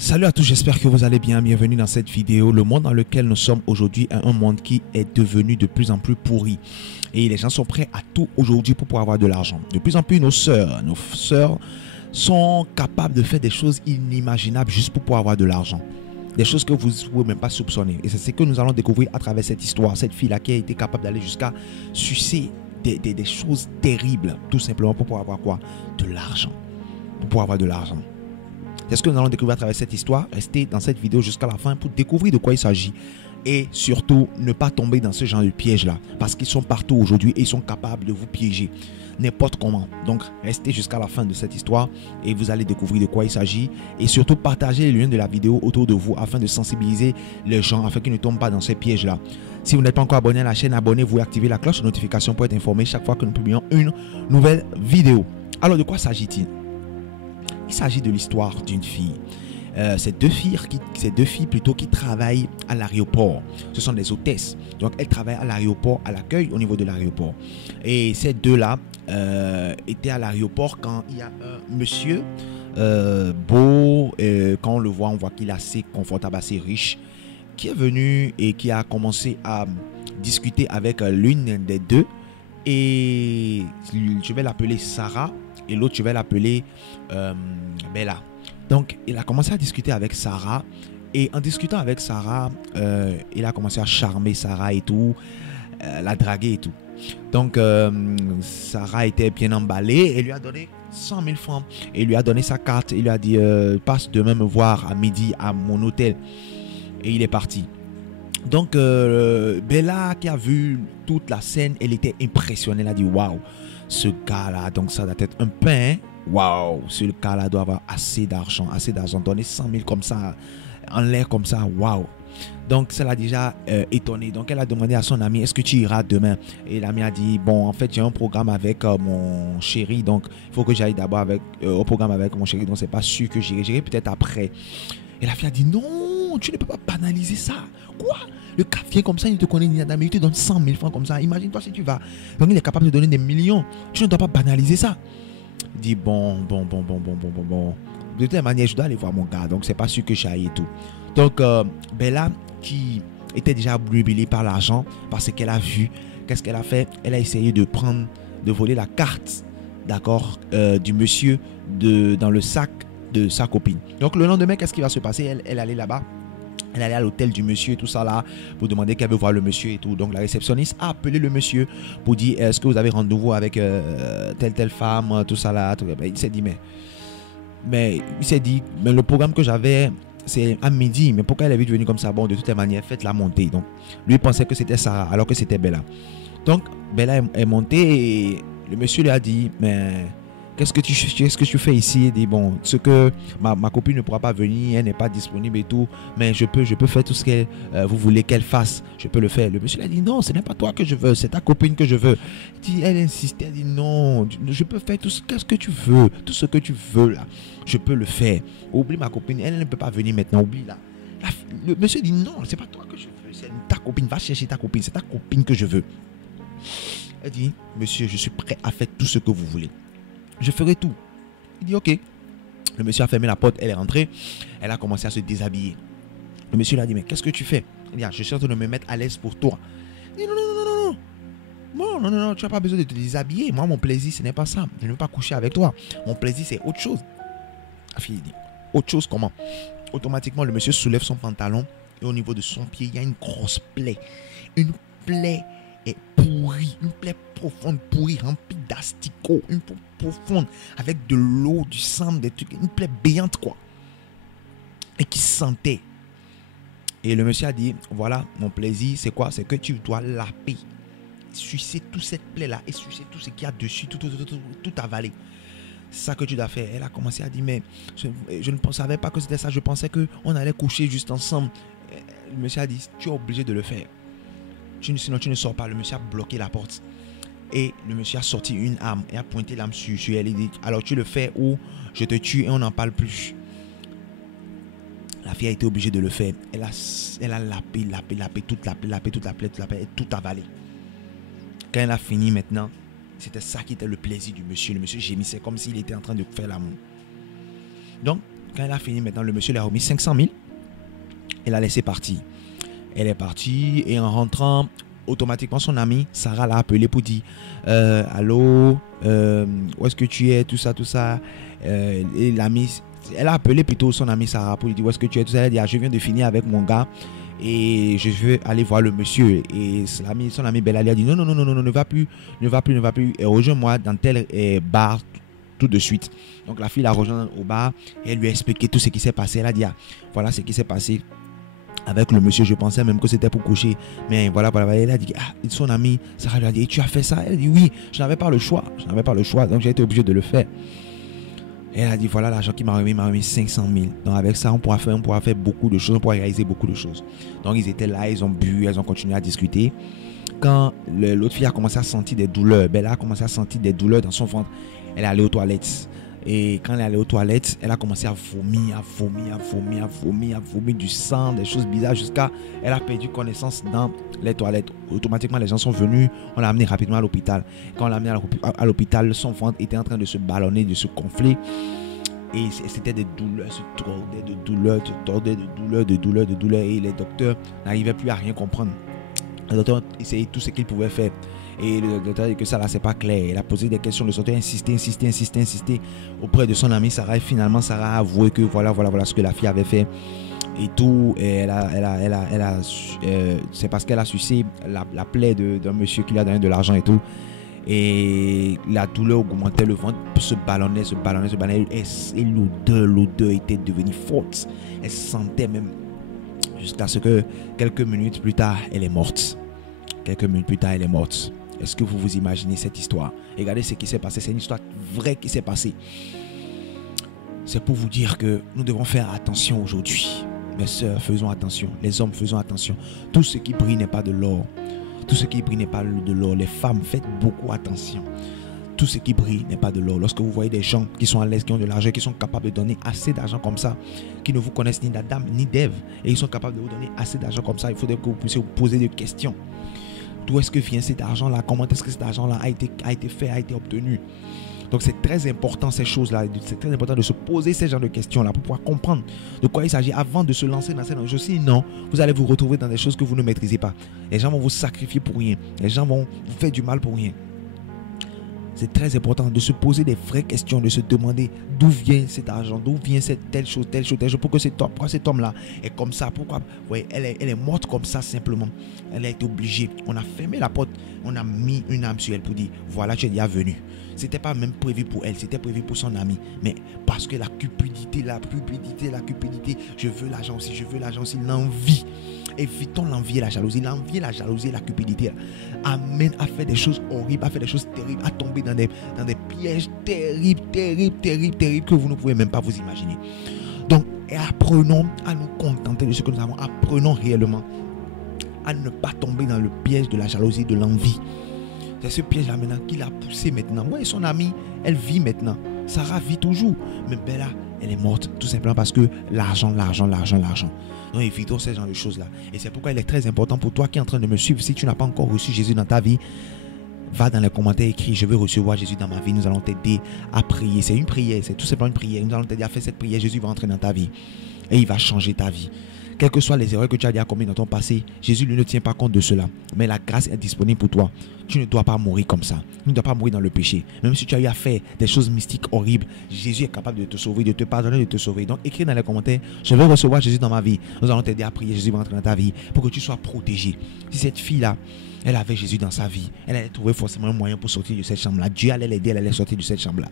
Salut à tous, j'espère que vous allez bien. Bienvenue dans cette vidéo. Le monde dans lequel nous sommes aujourd'hui est un monde qui est devenu de plus en plus pourri. Et les gens sont prêts à tout aujourd'hui pour pouvoir avoir de l'argent. De plus en plus, nos sœurs sont capables de faire des choses inimaginables juste pour pouvoir avoir de l'argent. Des choses que vous ne pouvez même pas soupçonner. Et c'est ce que nous allons découvrir à travers cette histoire. Cette fille-là qui a été capable d'aller jusqu'à sucer des choses terribles. Tout simplement pour pouvoir avoir quoi? De l'argent. Pour pouvoir avoir de l'argent. C'est ce que nous allons découvrir à travers cette histoire. Restez dans cette vidéo jusqu'à la fin pour découvrir de quoi il s'agit. Et surtout, ne pas tomber dans ce genre de piège-là. Parce qu'ils sont partout aujourd'hui et ils sont capables de vous piéger. N'importe comment. Donc, restez jusqu'à la fin de cette histoire et vous allez découvrir de quoi il s'agit. Et surtout, partagez les liens de la vidéo autour de vous afin de sensibiliser les gens, afin qu'ils ne tombent pas dans ces pièges-là. Si vous n'êtes pas encore abonné à la chaîne, abonnez-vous et activez la cloche de notification pour être informé chaque fois que nous publions une nouvelle vidéo. Alors, de quoi s'agit-il? Il s'agit de l'histoire d'une fille. Ces deux filles plutôt qui travaillent à l'aéroport. Ce sont des hôtesses. Donc elles travaillent à l'aéroport, à l'accueil au niveau de l'aéroport. Et ces deux-là étaient à l'aéroport quand il y a un monsieur beau. Quand on le voit, on voit qu'il est assez confortable, assez riche, qui est venu et qui a commencé à discuter avec l'une des deux. Et je vais l'appeler Sarah. Et l'autre, je vais l'appeler Bella. Donc, il a commencé à discuter avec Sarah. Et en discutant avec Sarah, il a commencé à charmer Sarah et tout. La draguer et tout. Donc, Sarah était bien emballée et lui a donné 100 000 francs. Et il lui a donné sa carte. Il lui a dit, passe demain me voir à midi à mon hôtel. Et il est parti. Donc, Bella qui a vu toute la scène, elle était impressionnée. Elle a dit, waouh. Ce gars-là, donc ça doit être un pain. Waouh, ce gars-là doit avoir assez d'argent. Donner 100 000 comme ça, en l'air comme ça, waouh. Donc, ça l'a déjà étonné. Donc, elle a demandé à son ami, est-ce que tu iras demain? Et l'ami a dit, bon, en fait, j'ai un programme avec mon chéri. Donc, il faut que j'aille d'abord au programme avec mon chéri. Donc, c'est pas sûr que j'irai. J'irai peut-être après. Et la fille a dit, non, tu ne peux pas banaliser ça. Quoi? Le gars vient comme ça, il ne te connaît ni nada, mais il te donne 100 000 francs comme ça. Imagine-toi si tu vas. Donc il est capable de donner des millions. Tu ne dois pas banaliser ça. Il dit bon. De toute manière, je dois aller voir mon gars. Donc c'est pas sûr que j'aille et tout. Donc Bella, qui était déjà obnubilée par l'argent, parce qu'elle a vu, qu'est-ce qu'elle a fait? Elle a essayé de voler la carte, d'accord, du monsieur dans le sac de sa copine. Donc le lendemain, qu'est-ce qui va se passer? Elle allait là-bas. Elle allait à l'hôtel du monsieur et tout ça là pour demander qu'elle veut voir le monsieur et tout. Donc la réceptionniste a appelé le monsieur pour dire est-ce que vous avez rendez-vous avec telle femme, tout ça là. Tout. Il s'est dit mais le programme que j'avais c'est à midi. Mais pourquoi elle est vite venue comme ça? Bon, de toute manière, faites-la monter. Donc lui pensait que c'était Sarah alors que c'était Bella. Donc Bella est montée et le monsieur lui a dit mais qu'est-ce que tu fais ici? Il dit bon, ce que ma copine ne pourra pas venir, elle n'est pas disponible et tout, mais je peux faire tout ce que vous voulez qu'elle fasse, je peux le faire. Le monsieur lui a dit non, ce n'est pas toi que je veux, c'est ta copine que je veux. Elle insistait, elle dit non, je peux faire tout ce que tu veux, tout ce que tu veux là, je peux le faire. Oublie ma copine, elle ne peut pas venir maintenant, oublie là. Le monsieur dit non, c'est pas toi que je veux, c'est ta copine, va chercher ta copine, c'est ta copine que je veux. Elle dit monsieur, je suis prêt à faire tout ce que vous voulez. Je ferai tout. Il dit ok. Le monsieur a fermé la porte, elle est rentrée. Elle a commencé à se déshabiller. Le monsieur lui a dit mais qu'est-ce que tu fais? Il dit je suis en train de me mettre à l'aise pour toi. Il dit non, tu n'as pas besoin de te déshabiller. Moi mon plaisir ce n'est pas ça. Je ne veux pas coucher avec toi. Mon plaisir c'est autre chose. La fille dit autre chose comment? Automatiquement le monsieur soulève son pantalon et au niveau de son pied il y a une grosse plaie. Une plaie est pourrie, une plaie profonde, pourrie, remplie d'asticots, une plaie profonde, avec de l'eau, du sang, des trucs, une plaie béante quoi, et qui sentait. Et le monsieur a dit, voilà, mon plaisir, c'est quoi? C'est que tu dois laper, sucer toute cette plaie là, et sucer tout ce qu'il y a dessus, tout avaler. C'est ça que tu dois faire. Elle a commencé à dire, mais je ne savais pas que c'était ça, je pensais qu'on allait coucher juste ensemble. Le monsieur a dit, tu es obligé de le faire. Sinon tu ne sors pas. Le monsieur a bloqué la porte. Et le monsieur a sorti une arme et a pointé l'arme sur elle. Il dit, alors tu le fais ou je te tue et on n'en parle plus. La fille a été obligée de le faire. Elle a lapé toute la plaie, et tout avalé. Quand elle a fini maintenant, c'était ça qui était le plaisir du monsieur. Le monsieur gémissait comme s'il était en train de faire l'amour. Donc, Quand elle a fini, maintenant, le monsieur lui a remis 500 000. Elle a laissé partir. Elle est partie et en rentrant, automatiquement, son amie, Sarah, l'a appelé pour dire allô, où est-ce que tu es, tout ça, tout ça. Et l'amie, elle a appelé plutôt son amie Sarah pour lui dire où est-ce que tu es, tout ça. Elle a dit je viens de finir avec mon gars et je vais aller voir le monsieur. Et son amie Bella lui a dit non, ne va plus, et rejoins-moi dans tel bar tout de suite. Donc la fille l'a rejoint au bar et elle lui a expliqué tout ce qui s'est passé. Elle a dit voilà ce qui s'est passé avec le monsieur. Je pensais même que c'était pour coucher, mais voilà. Elle a dit son ami Sarah lui a dit tu as fait ça? Elle a dit oui, je n'avais pas le choix, donc j'ai été obligé de le faire. Et elle a dit voilà l'argent qu'il m'a remis 500 000. Donc avec ça on pourra faire beaucoup de choses, on pourra réaliser beaucoup de choses. Donc ils étaient là, ils ont bu, elles ont continué à discuter. Quand l'autre fille a commencé à sentir des douleurs, Bella a commencé à sentir des douleurs dans son ventre. Elle est allée aux toilettes. Et quand elle est allée aux toilettes, elle a commencé à vomir du sang, des choses bizarres, jusqu'à elle a perdu connaissance dans les toilettes. Automatiquement, les gens sont venus, on l'a amenée rapidement à l'hôpital. Quand on l'a amenée à l'hôpital, son ventre était en train de se ballonner, de se gonfler. Et c'était des douleurs, se tordait de douleurs. Et les docteurs n'arrivaient plus à rien comprendre. Le docteur essayait tout ce qu'il pouvait faire. Et le docteur a dit que ça là c'est pas clair. Il a posé des questions, le docteur a insisté auprès de son amie Sarah. Et finalement Sarah a avoué que voilà ce que la fille avait fait et tout. Et c'est parce qu'elle a sucé la plaie d'un monsieur qui lui a donné de l'argent et tout. Et la douleur augmentait, le ventre se ballonnait. Et l'odeur était devenue forte. Elle sentait même, jusqu'à ce que quelques minutes plus tard elle est morte. Est-ce que vous vous imaginez cette histoire? Regardez ce qui s'est passé. C'est une histoire vraie qui s'est passée. C'est pour vous dire que nous devons faire attention aujourd'hui. Mes sœurs, faisons attention. Les hommes, faisons attention. Tout ce qui brille n'est pas de l'or. Les femmes, faites beaucoup attention. Tout ce qui brille n'est pas de l'or. Lorsque vous voyez des gens qui sont à l'aise, qui ont de l'argent, qui sont capables de donner assez d'argent comme ça, qui ne vous connaissent ni d'Adam ni d'Ève, et ils sont capables de vous donner assez d'argent comme ça, il faudrait que vous puissiez vous poser des questions. D'où est-ce que vient cet argent-là? Comment est-ce que cet argent-là a été fait, a été obtenu? Donc c'est très important ces choses-là. C'est très important de se poser ces genres de questions-là pour pouvoir comprendre de quoi il s'agit avant de se lancer dans ces choses. Sinon, vous allez vous retrouver dans des choses que vous ne maîtrisez pas. Les gens vont vous sacrifier pour rien. Les gens vont vous faire du mal pour rien. C'est très important de se poser des vraies questions, de se demander d'où vient cet argent, d'où vient cette telle chose, pourquoi cet homme-là est comme ça, pourquoi elle est morte comme ça simplement. Elle a été obligée. On a fermé la porte, on a mis une âme sur elle pour dire voilà, tu es déjà venu. C'était pas même prévu pour elle, c'était prévu pour son ami. Mais parce que la cupidité, je veux l'argent aussi, l'envie. Évitons l'envie et la jalousie. L'envie et la cupidité amènent à faire des choses horribles, à faire des choses terribles, à tomber dans des pièges terribles que vous ne pouvez même pas vous imaginer. Donc, apprenons à nous contenter de ce que nous avons. Apprenons réellement à ne pas tomber dans le piège de la jalousie, de l'envie. C'est ce piège-là maintenant qui l'a poussé maintenant. Moi et son amie, elle vit maintenant. Sarah vit toujours. Mais Bella, elle est morte tout simplement parce que l'argent. Donc évitons ce genre de choses-là. Et c'est pourquoi il est très important pour toi qui es en train de me suivre. Si tu n'as pas encore reçu Jésus dans ta vie, va dans les commentaires, écris je veux recevoir Jésus dans ma vie. Nous allons t'aider à prier. C'est une prière, c'est tout simplement une prière. Nous allons t'aider à faire cette prière. Jésus va entrer dans ta vie et il va changer ta vie. Quelles que soient les erreurs que tu as déjà commises dans ton passé, Jésus lui ne tient pas compte de cela. Mais la grâce est disponible pour toi. Tu ne dois pas mourir comme ça. Tu ne dois pas mourir dans le péché. Même si tu as eu à faire des choses mystiques horribles, Jésus est capable de te sauver, de te pardonner, de te sauver. Donc écris dans les commentaires, je veux recevoir Jésus dans ma vie. Nous allons t'aider à prier, Jésus va entrer dans ta vie pour que tu sois protégé. Si cette fille-là, elle avait Jésus dans sa vie, elle allait trouver forcément un moyen pour sortir de cette chambre-là. Dieu allait l'aider, elle allait sortir de cette chambre-là.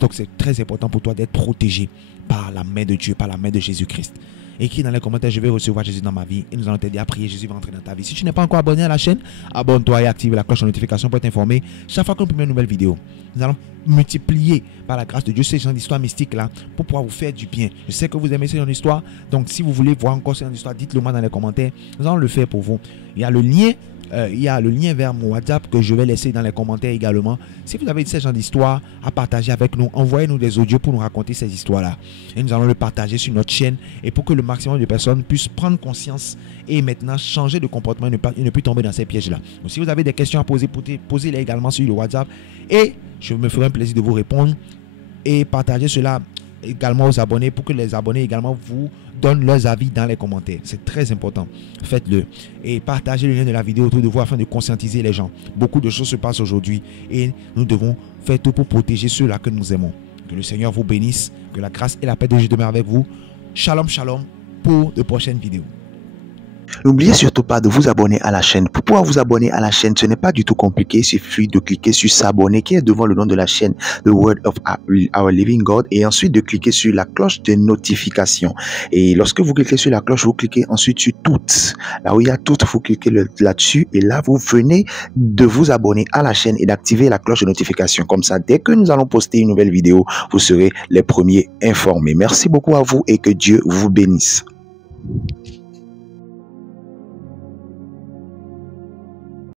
Donc c'est très important pour toi d'être protégé par la main de Dieu, par la main de Jésus-Christ. Écris dans les commentaires, je vais recevoir Jésus dans ma vie et nous allons t'aider à prier. Jésus va entrer dans ta vie. Si tu n'es pas encore abonné à la chaîne, abonne-toi et active la cloche de notification pour être informé chaque fois qu'on publie une nouvelle vidéo. Nous allons multiplier par la grâce de Dieu ces gens d'histoire mystique là pour pouvoir vous faire du bien. Je sais que vous aimez ces gens d'histoire, donc si vous voulez voir encore ces gens d'histoire, dites-le moi dans les commentaires. Nous allons le faire pour vous. Il y a le lien vers mon WhatsApp que je vais laisser dans les commentaires également. Si vous avez ces genres d'histoires à partager avec nous, envoyez-nous des audios pour nous raconter ces histoires-là. Et nous allons le partager sur notre chaîne et pour que le maximum de personnes puissent prendre conscience et maintenant changer de comportement et ne plus tomber dans ces pièges-là. Donc si vous avez des questions à poser, posez-les également sur le WhatsApp et je me ferai un plaisir de vous répondre et partager cela également aux abonnés pour que les abonnés également vous donnent leurs avis dans les commentaires. C'est très important. Faites-le. Et partagez le lien de la vidéo autour de vous afin de conscientiser les gens. Beaucoup de choses se passent aujourd'hui et nous devons faire tout pour protéger ceux-là que nous aimons. Que le Seigneur vous bénisse. Que la grâce et la paix de Jésus demeurent avec vous. Shalom, shalom pour de prochaines vidéos. N'oubliez surtout pas de vous abonner à la chaîne. Pour pouvoir vous abonner à la chaîne, ce n'est pas du tout compliqué. Il suffit de cliquer sur s'abonner qui est devant le nom de la chaîne The Word of Our Living God et ensuite de cliquer sur la cloche de notification. Et lorsque vous cliquez sur la cloche, vous cliquez ensuite sur toutes. Là où il y a toutes, vous cliquez là-dessus et là, vous venez de vous abonner à la chaîne et d'activer la cloche de notification. Comme ça, dès que nous allons poster une nouvelle vidéo, vous serez les premiers informés. Merci beaucoup à vous et que Dieu vous bénisse.